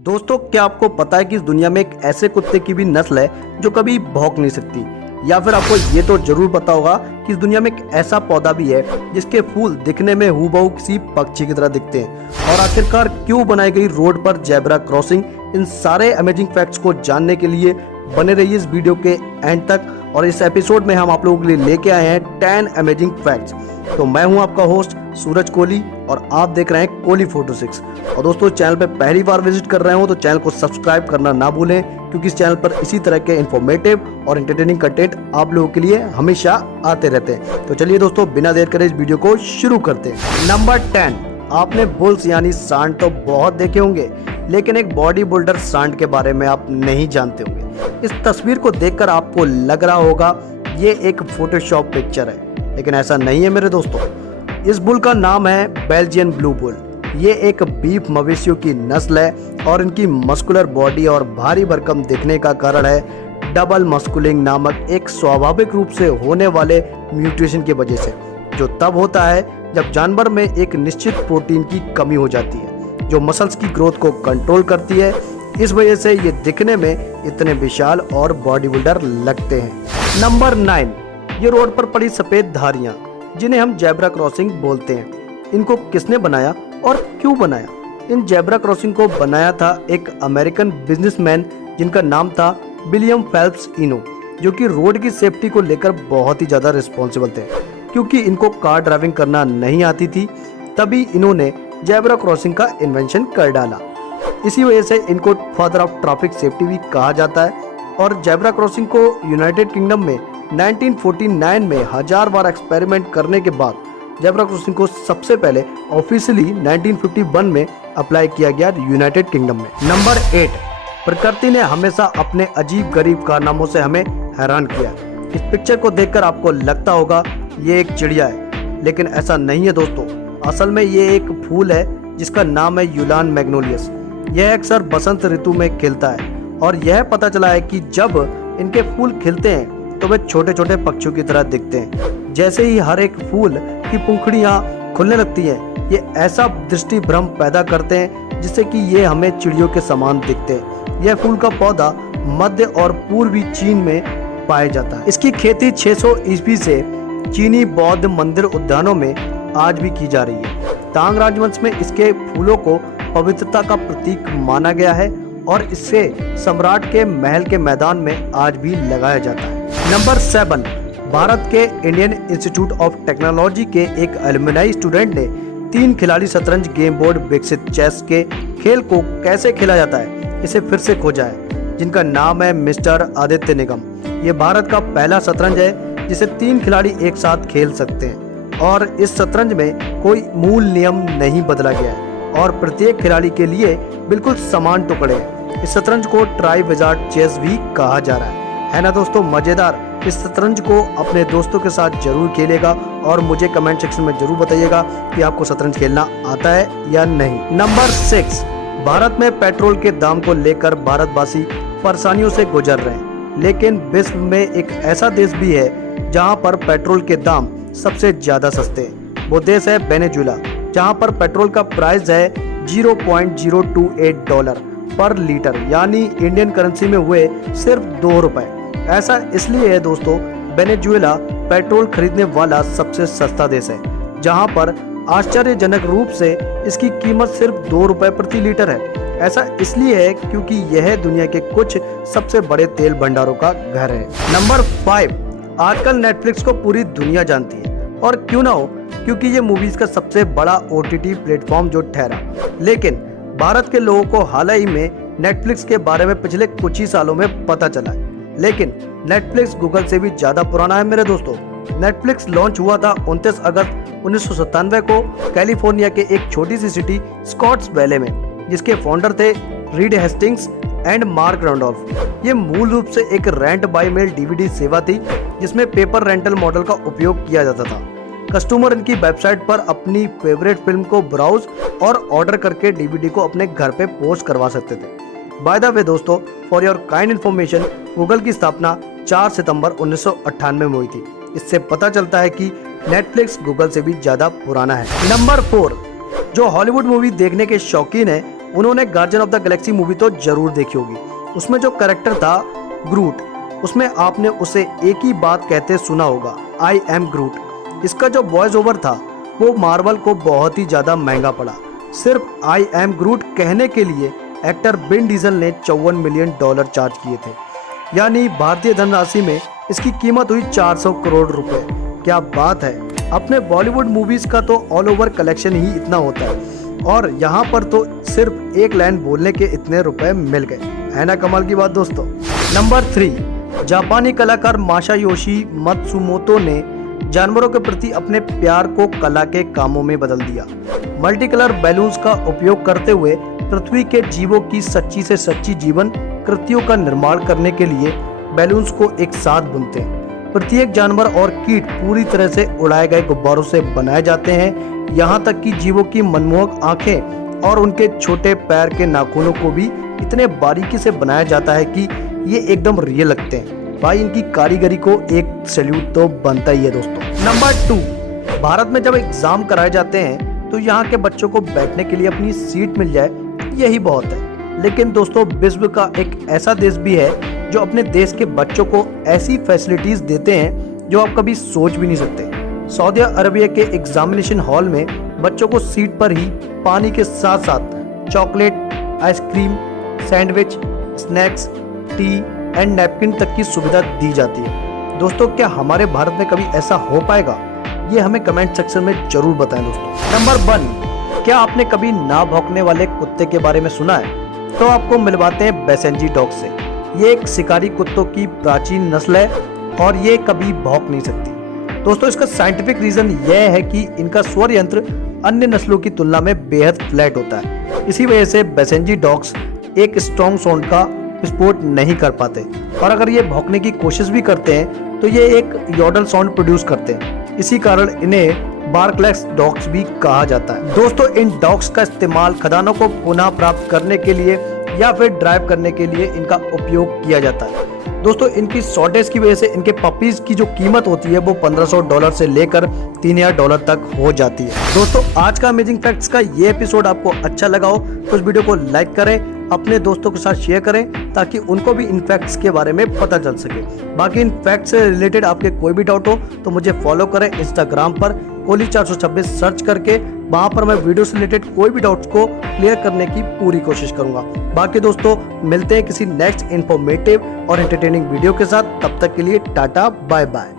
दोस्तों, क्या आपको पता है कि इस दुनिया में एक ऐसे कुत्ते की भी नस्ल है जो कभी भौंक नहीं सकती। या फिर आपको ये तो जरूर पता होगा कि इस दुनिया में एक ऐसा पौधा भी है जिसके फूल दिखने में हूबहू किसी पक्षी की तरह दिखते हैं। और आखिरकार क्यों बनाई गई रोड पर जेब्रा क्रॉसिंग, इन सारे अमेजिंग फैक्ट्स को जानने के लिए बने रहिए इस वीडियो के एंड तक। और इस एपिसोड में हम आप लोगों के लिए लेके आए हैं 10 अमेजिंग फैक्ट्स। तो मैं हूं आपका होस्ट सूरज कोहली और आप देख रहे हैं कोहली फोटो 6। और दोस्तों, चैनल पे पहली बार विजिट कर रहे हो तो चैनल को सब्सक्राइब करना ना भूलें, क्योंकि इस चैनल पर इसी तरह के इंफॉर्मेटिव और एंटरटेनिंग कंटेंट आप लोगों के लिए हमेशा आते रहते हैं। तो चलिए दोस्तों, बिना देर करे इस वीडियो को शुरू करते हैं। नंबर 10, आपने बुल्स यानी सांड तो बहुत देखे होंगे, लेकिन एक बॉडी बिल्डर सांड के बारे में आप नहीं जानते होंगे। इस तस्वीर को देखकर आपको लग रहा होगा ये एक फोटोशॉप पिक्चर है, लेकिन ऐसा नहीं है मेरे दोस्तों। इस बुल का नाम है बेल्जियन ब्लू बुल। ये एक बीफ मवेशियों की नस्ल है और इनकी मस्कुलर बॉडी और भारी भरकम दिखने का कारण है डबल मस्कुलिंग नामक एक स्वाभाविक रूप से होने वाले म्यूटेशन की वजह से, जो तब होता है जब जानवर में एक निश्चित प्रोटीन की कमी हो जाती है जो मसल्स की ग्रोथ को कंट्रोल करती है। इस वजह से ये दिखने में इतने विशाल और बॉडी बिल्डर लगते हैं। नंबर 9, ये रोड पर पड़ी सफेद धारियां जिन्हें हम जेब्रा क्रॉसिंग बोलते हैं, इनको किसने बनाया और क्यों बनाया? इन जेब्रा क्रॉसिंग को बनाया था एक अमेरिकन बिजनेसमैन जिनका नाम था विलियम फेल्प्स इनो, जो कि रोड की सेफ्टी को लेकर बहुत ही ज्यादा रिस्पॉन्सिबल थे। क्योंकि इनको कार ड्राइविंग करना नहीं आती थी, तभी इन्होंने जेब्रा क्रॉसिंग का इन्वेंशन कर डाला। इसी वजह से इनको फादर ऑफ ट्रैफिक सेफ्टी भी कहा जाता है। और जेब्रा क्रॉसिंग को यूनाइटेड किंगडम में 1949 में 1000 बार एक्सपेरिमेंट करने के बाद जेब्रा क्रॉसिंग को सबसे पहले ऑफिशियली 1951 में अप्लाई किया गया यूनाइटेड किंगडम में। नंबर 8, प्रकृति ने हमेशा अपने अजीब गरीब कारनामों से हमें हैरान किया। इस पिक्चर को देखकर आपको लगता होगा ये एक चिड़िया है, लेकिन ऐसा नहीं है दोस्तों। असल में ये एक फूल है जिसका नाम है यूलान मैग्नोलियस। यह अक्सर बसंत ऋतु में खिलता है और यह पता चला है कि जब इनके फूल खिलते हैं तो वे छोटे छोटे पक्षियों की तरह दिखते हैं। जैसे ही हर एक फूल की पंखुड़ियां खुलने लगती हैं, ये ऐसा दृष्टि भ्रम पैदा करते हैं जिससे कि ये हमें चिड़ियों के समान दिखते हैं। यह फूल का पौधा मध्य और पूर्वी चीन में पाया जाता है। इसकी खेती 600 ईस्वी से चीनी बौद्ध मंदिर उद्यानों में आज भी की जा रही है। तांग राजवंश में इसके फूलों को पवित्रता का प्रतीक माना गया है और इससे सम्राट के महल के मैदान में आज भी लगाया जाता है। नंबर 7, भारत के इंडियन इंस्टीट्यूट ऑफ टेक्नोलॉजी के एक एलुमनाई स्टूडेंट ने 3 खिलाड़ी शतरंज गेम बोर्ड विकसित चेस के खेल को कैसे खेला जाता है इसे फिर से खोजा है, जिनका नाम है मिस्टर आदित्य निगम। ये भारत का पहला शतरंज है जिसे 3 खिलाड़ी एक साथ खेल सकते हैं और इस शतरंज में कोई मूल नियम नहीं बदला गया है और प्रत्येक खिलाड़ी के लिए बिल्कुल समान टुकड़े हैं। इस शतरंज को ट्राई विजार्ड चेस भी कहा जा रहा है ना दोस्तों? मजेदार। इस शतरंज को अपने दोस्तों के साथ जरूर खेलेगा और मुझे कमेंट सेक्शन में जरूर बताइएगा कि आपको शतरंज खेलना आता है या नहीं। नंबर 6, भारत में पेट्रोल के दाम को लेकर भारतवासी परेशानियों से गुजर रहे हैं, लेकिन विश्व में एक ऐसा देश भी है जहां पर पेट्रोल के दाम सबसे ज्यादा सस्ते हैं। वो देश है वेनेजुएला, जहां पर पेट्रोल का प्राइस है $0.028 पर लीटर, यानी इंडियन करेंसी में हुए सिर्फ 2 रुपए। ऐसा इसलिए है दोस्तों, वेनेजुएला पेट्रोल खरीदने वाला सबसे सस्ता देश है, जहां पर आश्चर्यजनक रूप से इसकी कीमत सिर्फ 2 रुपए प्रति लीटर है। ऐसा इसलिए है क्योंकि यह दुनिया के कुछ सबसे बड़े तेल भंडारों का घर है। नंबर 5, आजकल नेटफ्लिक्स को पूरी दुनिया जानती है, और क्यों ना हो, क्योंकि ये मूवीज का सबसे बड़ा OTT प्लेटफॉर्म जो ठहरा। लेकिन भारत के लोगों को हाल ही में नेटफ्लिक्स के बारे में पिछले कुछ ही सालों में पता चला है, लेकिन नेटफ्लिक्स गूगल से भी ज्यादा पुराना है मेरे दोस्तों। नेटफ्लिक्स लॉन्च हुआ था 29 अगस्त 1997 को कैलिफोर्निया के एक छोटी सी सिटी स्कॉट्स वैले में, जिसके फाउंडर थे read Hastings and mark Randolph. ये मूल रूप से एक रेंट बाय मेल DVD सेवा थी जिसमें पेपर रेंटल मॉडल का उपयोग किया जाता था। कस्टमर इनकी वेबसाइट पर अपनी फेवरेट फिल्म को ब्राउज और ऑर्डर करके DVD को अपने घर पे पोस्ट करवा सकते थे। बाय द वे दोस्तों, for your kind information, Google की स्थापना 4 सितंबर 1998 में हुई थी। इससे पता चलता है कि नेटफ्लिक्स गूगल से भी ज्यादा पुराना है। नंबर 4, जो हॉलीवुड मूवी देखने के शौकीन है उन्होंने guardian of the Galaxy movie तो जरूर देखी होगी। उसमें जो कैरेक्टर था ग्रूट, उसमें आपने उसे एक ही बात कहते सुना होगा, आई एम ग्रूट। इसका जो वॉइस ओवर था वो मार्वल को बहुत ही ज़्यादा महंगा पड़ा। सिर्फ आई एम ग्रूट कहने के लिए एक्टर विन डीजल ने $54 मिलियन चार्ज किए थे, यानी भारतीय धनराशि में इसकी कीमत हुई 400 करोड़ रुपए। क्या बात है, अपने बॉलीवुड मूवीज का तो ऑल ओवर कलेक्शन ही इतना होता है और यहाँ पर तो सिर्फ एक लाइन बोलने के इतने रुपए मिल गए, है ना कमाल की बात दोस्तों। नंबर 3, जापानी कलाकार मासायोशी मत्सुमोतो ने जानवरों के प्रति अपने प्यार को कला के कामों में बदल दिया। मल्टी कलर बैलून्स का उपयोग करते हुए पृथ्वी के जीवों की सच्ची से सच्ची जीवन कृतियों का निर्माण करने के लिए बैलून्स को एक साथ बुनते हैं। प्रत्येक जानवर और कीट पूरी तरह से उड़ाए गए गुब्बारों से बनाए जाते हैं। यहाँ तक कि जीवों की मनमोहक आंखें और उनके छोटे पैर के नाखूनों को भी इतने बारीकी से बनाया जाता है कि ये एकदम रियल लगते हैं। भाई इनकी कारीगरी को एक सैल्यूट तो बनता ही है दोस्तों। नंबर 2, भारत में जब एग्जाम कराए जाते हैं तो यहाँ के बच्चों को बैठने के लिए अपनी सीट मिल जाए यही बहुत है। लेकिन दोस्तों विश्व का एक ऐसा देश भी है जो अपने देश के बच्चों को ऐसी फैसिलिटीज देते हैं जो आप कभी सोच भी नहीं सकते। सऊदी अरबिया के एग्जामिनेशन हॉल में बच्चों को सीट पर ही पानी के साथ साथ chocolate, ice cream, sandwich, snacks, T and napkin तक की सुविधा दी जाती है। दोस्तों क्या हमारे भारत में कभी ऐसा हो पाएगा? ये हमें कमेंट सेक्शन में जरूर बताएं दोस्तों। नंबर 1, क्या आपने कभी ना भौंकने वाले कुत्ते के बारे में सुना है? तो आपको मिलवाते हैं बेसेंजी डॉग से। ये एक शिकारी कुत्तों की प्राचीन नस्ल है और ये कभी भौंक नहीं सकती। दोस्तों इसका साइंटिफिक रीजन यह है कि इनका स्वर यंत्र अन्य नस्लों की तुलना में बेहद फ्लैट होता है। इसी वजह से बेसेंजी डॉग्स एक स्ट्रॉन्ग साउंड का विस्फोट नहीं कर पाते और अगर ये भौंकने की कोशिश भी करते हैं तो ये एक यॉडल साउंड प्रोड्यूस करते हैं। इसी कारण इन्हें बार्कलेस डॉग्स भी कहा जाता है। दोस्तों इन डॉग्स का इस्तेमाल खदानों को पुनः प्राप्त करने के लिए या फिर ड्राइव करने के लिए इनका उपयोग किया जाता है। दोस्तों इनकी शॉर्टेज की वजह से इनके पपीज की जो कीमत होती है वो $1500 से लेकर $3000 तक हो जाती है। दोस्तों आज का अमेजिंग फैक्ट्स का ये एपिसोड आपको अच्छा लगा हो तो इस वीडियो को लाइक करें, अपने दोस्तों के साथ शेयर करें ताकि उनको भी इन फैक्ट्स के बारे में पता चल सके। बाकी इन फैक्ट्स से रिलेटेड आपके कोई भी डाउट हो तो मुझे फॉलो करें इंस्टाग्राम पर कोहली 426 सर्च करके। वहां पर मैं वीडियो से रिलेटेड कोई भी डाउट्स को क्लियर करने की पूरी कोशिश करूंगा। बाकी दोस्तों मिलते हैं किसी नेक्स्ट इन्फॉर्मेटिव और एंटरटेनिंग वीडियो के साथ, तब तक के लिए टाटा बाय बाय।